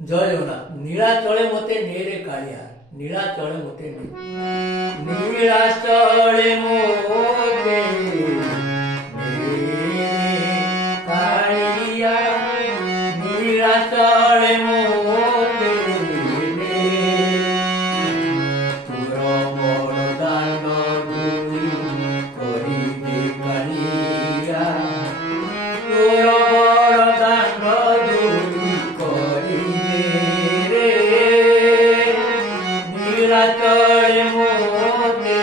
जय जगन्नाथ। नीला चले मते नेरे कालिया, नीला चले मते नीला चले मोते नेरे कालिया, नीला चले मोते तुरो बड़ दांड धूली करी दे कालिया, तुरो बड़ दांड धूली करी दे रे नीला चले मोते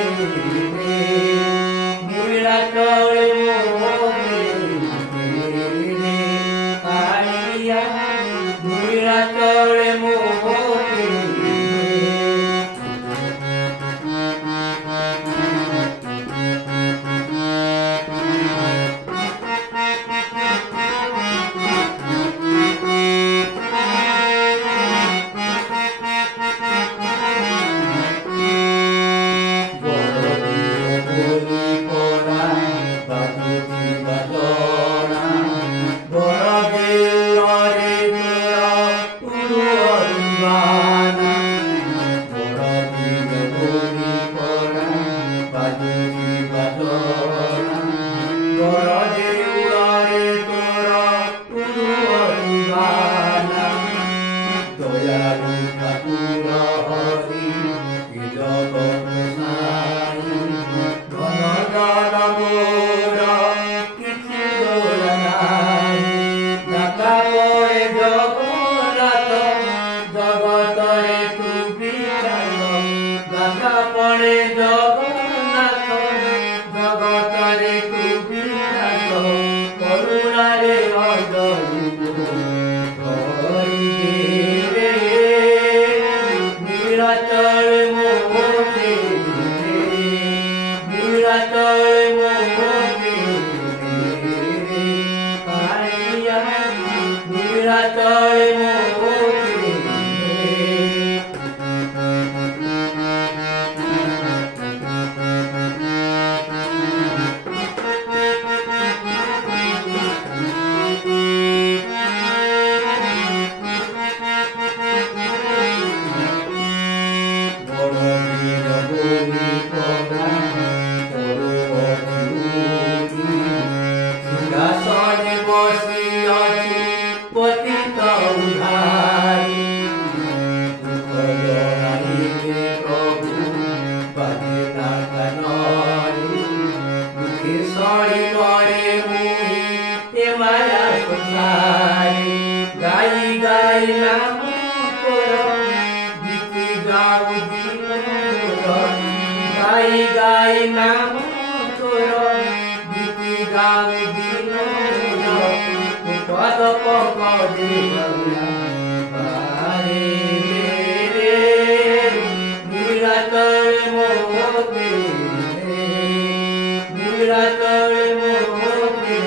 नीला चले मोते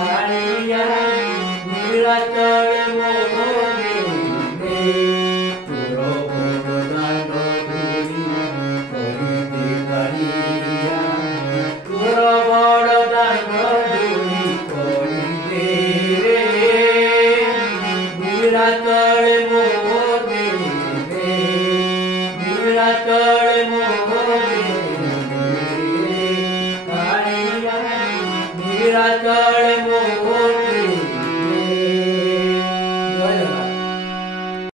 कालिया, नीला चले मोते नीला